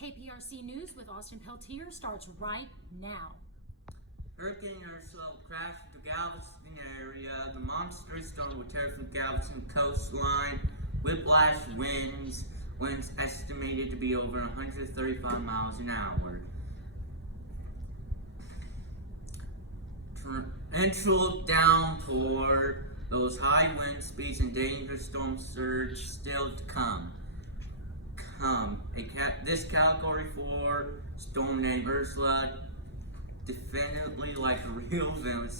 KPRC News with Austin Peltier starts right now. Hurricane Ursula crashed the Galveston area. The monstrous storm will tear from Galveston coastline. Whiplash winds estimated to be over 135 miles an hour. Torrential downpour, those high wind speeds and dangerous storm surge still to come. This Category 4 storm named Ursula, definitely like a real villain,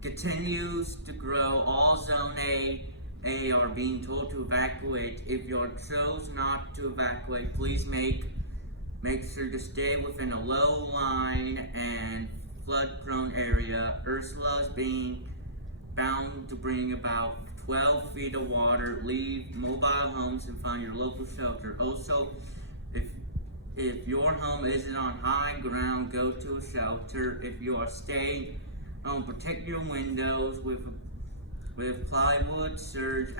continues to grow. All Zone A are being told to evacuate. If you chose not to evacuate, please make sure to stay within a low line and flood-prone area. Ursula is being bound to bring about 12 feet of water. Leave mobile homes and find your local shelter. Also, if your home isn't on high ground, go to a shelter. If you are staying home, protect your windows with plywood. Secure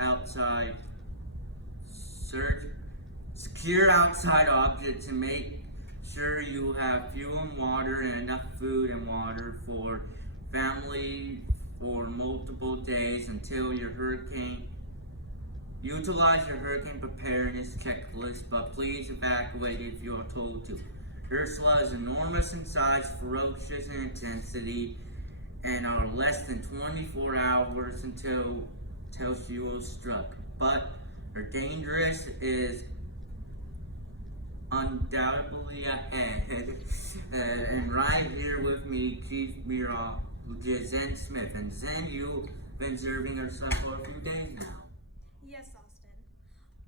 outside objects and make sure you have fuel and water and enough food and water for family for multiple days until your hurricane. Utilize your hurricane preparedness checklist, but please evacuate if you are told to. Ursula is enormous in size, ferocious in intensity, and are less than 24 hours until she was struck. But her dangerous is undoubtedly ahead. And right here with me, Chief Meteorologist Zen Smith. And Zen, you've been observing Ursula for a few days now. Yes, Austin.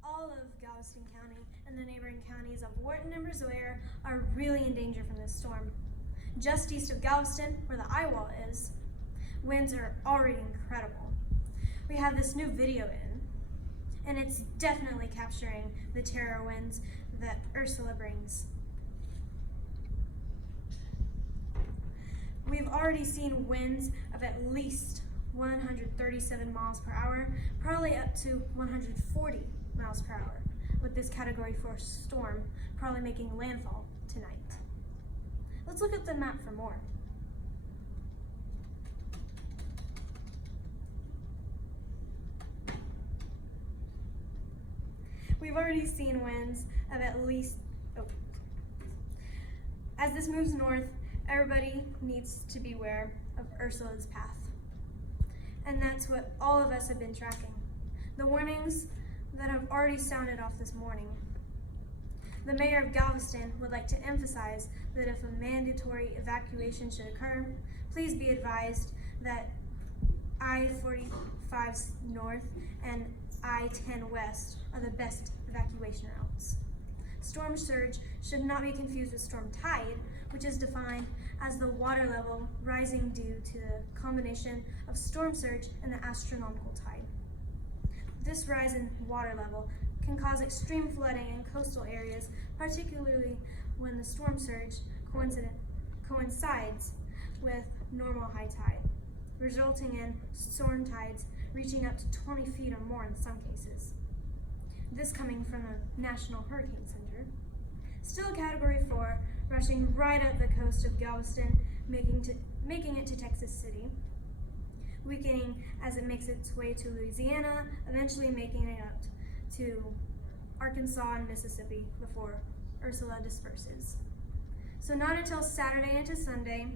All of Galveston County and the neighboring counties of Wharton and Brazoria are really in danger from this storm. Just east of Galveston, where the eye wall is, winds are already incredible. We have this new video in, and it's definitely capturing the terror winds that Ursula brings. We've already seen winds of at least 137 miles per hour, probably up to 140 miles per hour, with this Category 4 storm probably making landfall tonight. Let's look at the map for more. We've already seen winds of at least, as this moves north, everybody needs to be aware of Ursula's path. And that's what all of us have been tracking. The warnings that have already sounded off this morning. The mayor of Galveston would like to emphasize that if a mandatory evacuation should occur, please be advised that I-45 North and I-10 West are the best evacuation routes. Storm surge should not be confused with storm tide, which is defined as the water level rising due to the combination of storm surge and the astronomical tide. This rise in water level can cause extreme flooding in coastal areas, particularly when the storm surge coincides with normal high tide, resulting in storm tides reaching up to 20 feet or more in some cases. This coming from the National Hurricane Center. Still Category 4, rushing right up the coast of Galveston, making it to Texas City, weakening as it makes its way to Louisiana, eventually making it up to Arkansas and Mississippi before Ursula disperses. So not until Saturday into Sunday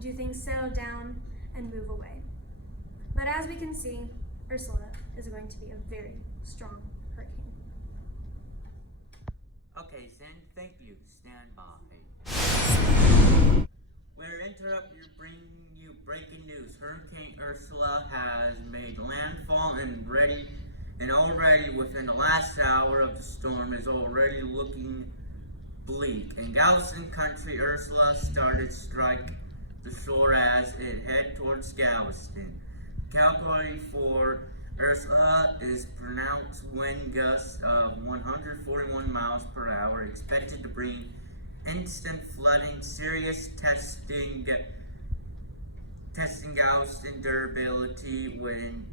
do things settle down and move away. But as we can see, Ursula is going to be a very strong hurricane. Okay, Zen, thank you. Stand by. We're bringing you breaking news. Hurricane Ursula has made landfall and already within the last hour of the storm is already looking bleak. In Galveston country, Ursula started to strike the shore as it head towards Galveston. Category 4 Ursula is pronounced wind gusts of 141 miles per hour, expected to bring instant flooding, serious testing Galveston durability. When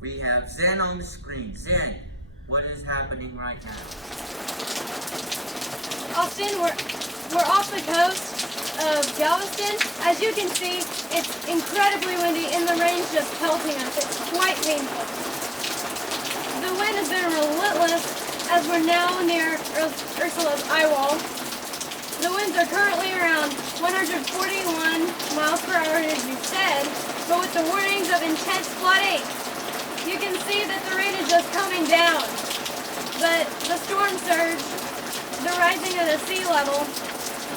we have Zen on the screen. Zen, what is happening right now? Austin. We're off the coast of Galveston. As you can see, it's incredibly windy and the rain's just pelting us. It's quite painful. The wind has been relentless as we're now near Ursula's eye wall. The winds are currently around 141 miles per hour, as you said, but with the warnings of intense flooding, you can see that the rain is just coming down. But the storm surge, the rising of the sea level,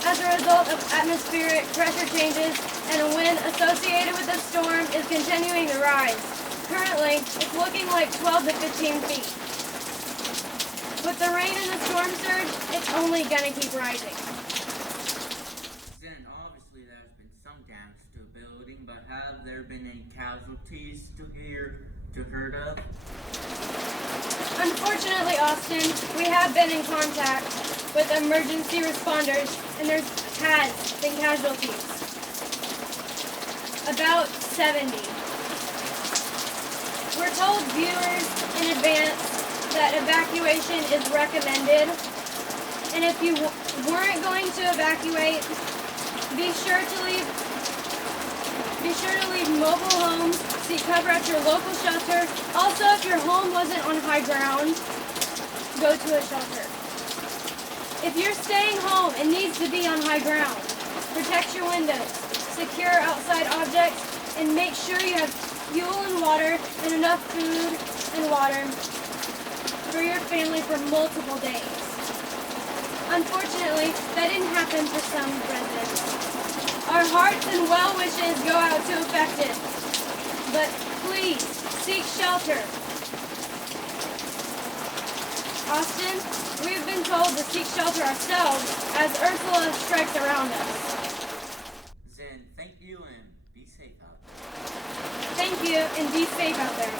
as a result of atmospheric pressure changes and a wind associated with the storm is continuing to rise. Currently, it's looking like 12 to 15 feet. With the rain and the storm surge, it's only going to keep rising. Then obviously there's been some damage to the building, but have there been any casualties to heard of? Unfortunately, Austin, we have been in contact with emergency responders, and there has been casualties. About 70. We're told viewers in advance that evacuation is recommended, and if you weren't going to evacuate, be sure to leave mobile homes, seek cover at your local shelter. Also, if your home wasn't on high ground, go to a shelter. If you're staying home, it needs to be on high ground. Protect your windows, secure outside objects, and make sure you have fuel and water and enough food and water for your family for multiple days. Unfortunately, that didn't happen for some residents. Our hearts and well wishes go out to affected, but please seek shelter. Austin, we've been told to seek shelter ourselves as Ursula strikes around us. Then thank you and be safe out there. Thank you, and be safe out there.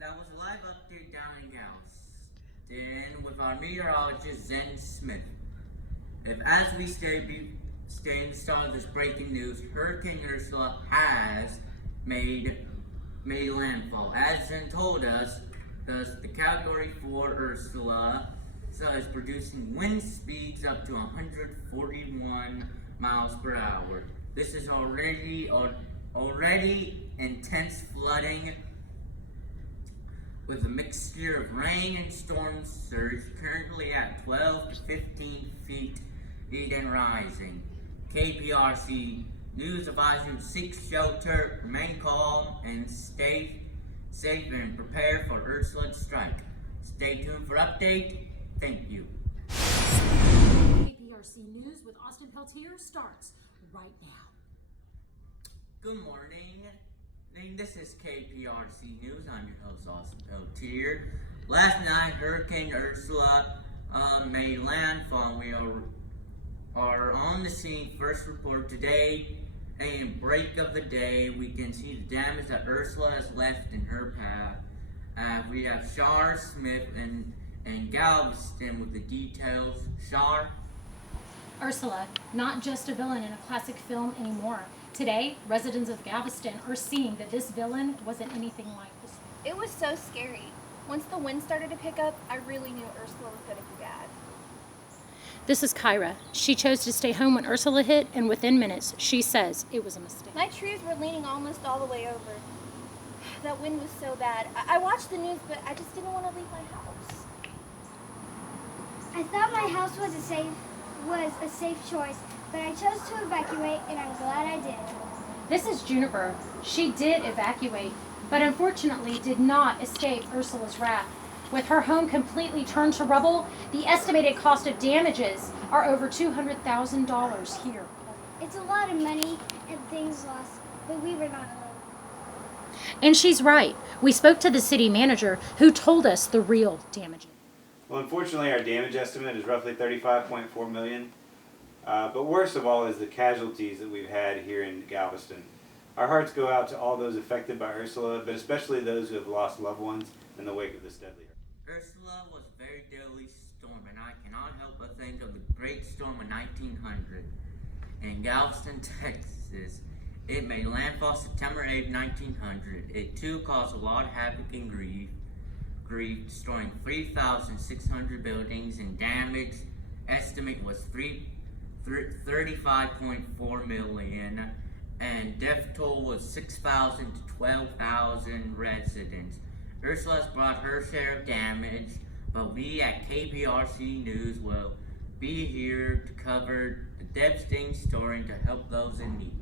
That was a live update down in Galveston with our meteorologist Zen Smith. As we stay in the start of this breaking news, Hurricane Ursula has made landfall. As Zen told us, the Category 4 Ursula is producing wind speeds up to 141 miles per hour. This is already intense flooding with a mixture of rain and storm surge, currently at 12 to 15 feet and rising. KPRC News advises you to seek shelter, remain calm, and stay safe and prepare for Ursula's strike. Stay tuned for update. Thank you. KPRC News with Austin Peltier starts right now. Good morning. This is KPRC News. I'm your host, Austin Peltier. Last night, Hurricane Ursula made landfall. We are on the scene. First report today. And break of the day, we can see the damage that Ursula has left in her path. We have Shar Smith and Galveston with the details. Shar? Ursula, not just a villain in a classic film anymore. Today, residents of Galveston are seeing that this villain wasn't anything like this. It was so scary. Once the wind started to pick up, I really knew Ursula was going to be bad. This is Kyra. She chose to stay home when Ursula hit, and within minutes, she says it was a mistake. My trees were leaning almost all the way over. That wind was so bad. I watched the news, but I just didn't want to leave my house. I thought my house was a safe choice, but I chose to evacuate, and I'm glad I did. This is Juniper. She did evacuate, but unfortunately did not escape Ursula's wrath. With her home completely turned to rubble, the estimated cost of damages are over $200,000 here. It's a lot of money and things lost, but we were not alone. And she's right. We spoke to the city manager who told us the real damages. Well, unfortunately, our damage estimate is roughly $35.4 million. But worst of all is the casualties that we've had here in Galveston. Our hearts go out to all those affected by Ursula, but especially those who have lost loved ones in the wake of this deadly hurricane. Ursula was a very deadly storm, and I cannot help but think of the Great Storm of 1900 in Galveston, Texas. It made landfall September 8, 1900. It too caused a lot of havoc and grief, grief, destroying 3,600 buildings, and damage estimate was 35.4 million, and death toll was 6,000 to 12,000 residents. Ursula's brought her share of damage, but we at KPRC News will be here to cover the devastating story and to help those in need.